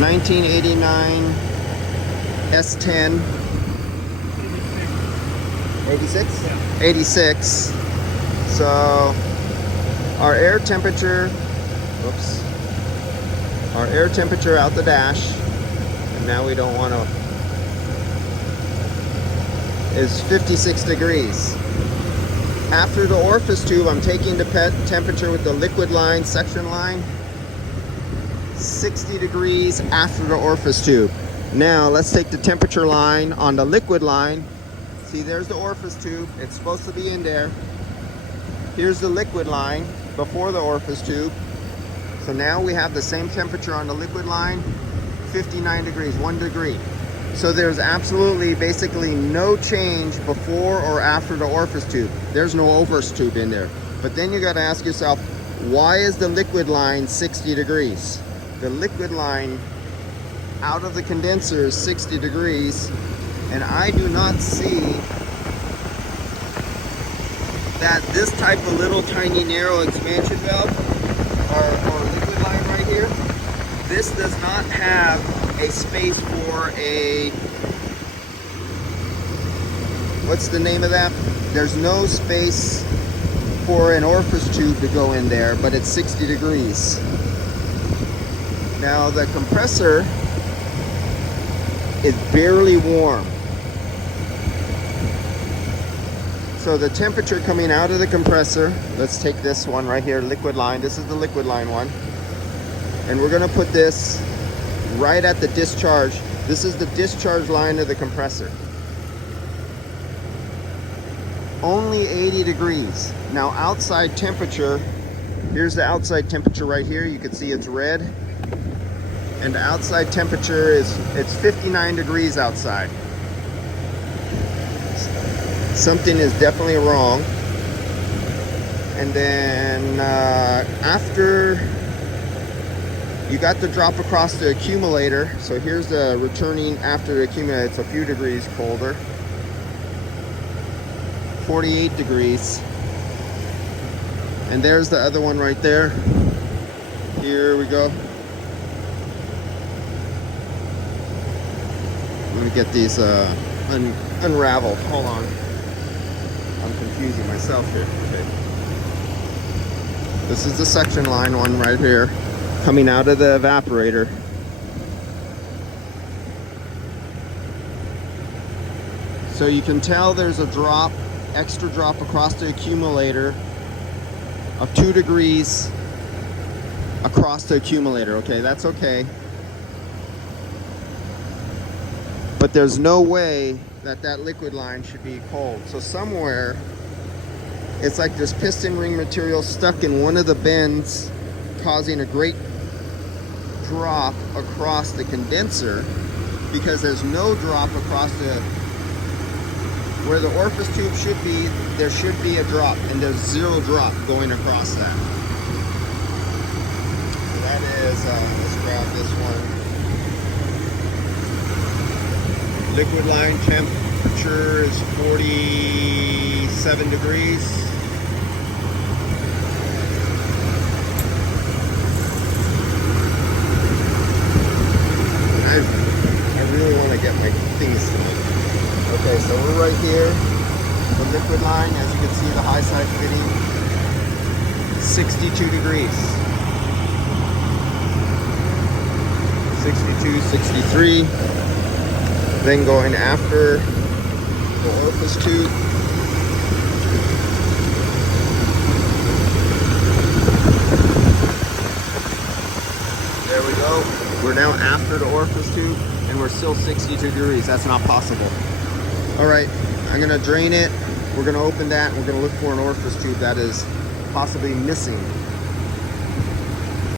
1989 S10. 86? Yeah. 86. So our air temperature, whoops, our air temperature out the dash, and now we don't want to, is 56 degrees. After the orifice tube, I'm taking the temperature with the liquid line, section line, 60 degrees after the orifice tube. Now let's take the temperature line on the liquid line. See, there's the orifice tube. It's supposed to be in there. Here's the liquid line before the orifice tube. So now we have the same temperature on the liquid line, 59 degrees, 1 degree. So there's absolutely basically no change before or after the orifice tube. There's no orifice tube in there. But then you got to ask yourself, why is the liquid line 60 degrees? The liquid line out of the condenser is 60 degrees, and I do not see that this type of little tiny narrow expansion valve or liquid line right here, this does not have a space for a, what's the name of that? There's no space for an orifice tube to go in there, but it's 60 degrees. Now the compressor is barely warm. So the temperature coming out of the compressor, let's take this one right here, liquid line. This is the liquid line one. And we're gonna put this right at the discharge. This is the discharge line of the compressor. Only 80 degrees. Now outside temperature, here's the outside temperature right here. You can see it's red. And the outside temperature is, it's 59 degrees outside. Something is definitely wrong. And then after you got the drop across the accumulator, so here's the returning after the accumulator. It's a few degrees colder, 48 degrees. And there's the other one right there. Here we go. Let me get these unraveled. Hold on. I'm confusing myself here. Okay. This is the section line one right here, coming out of the evaporator. So you can tell there's a drop, extra drop across the accumulator of 2 degrees across the accumulator. Okay, that's okay. But there's no way that that liquid line should be cold. So somewhere, it's like there's piston ring material stuck in one of the bends, causing a great drop across the condenser, because there's no drop across the, where the orifice tube should be, there should be a drop, and there's 0 drop going across that. So that is, let's grab this one. Liquid line temperature is 47 degrees. I really want to get my things tonight. Okay, so we're right here. The liquid line, as you can see, the high side fitting, 62 degrees. 62, 63. Then going after the orifice tube. There we go. We're now after the orifice tube, and we're still 62 degrees. That's not possible. All right, I'm gonna drain it. We're gonna open that, and we're gonna look for an orifice tube that is possibly missing.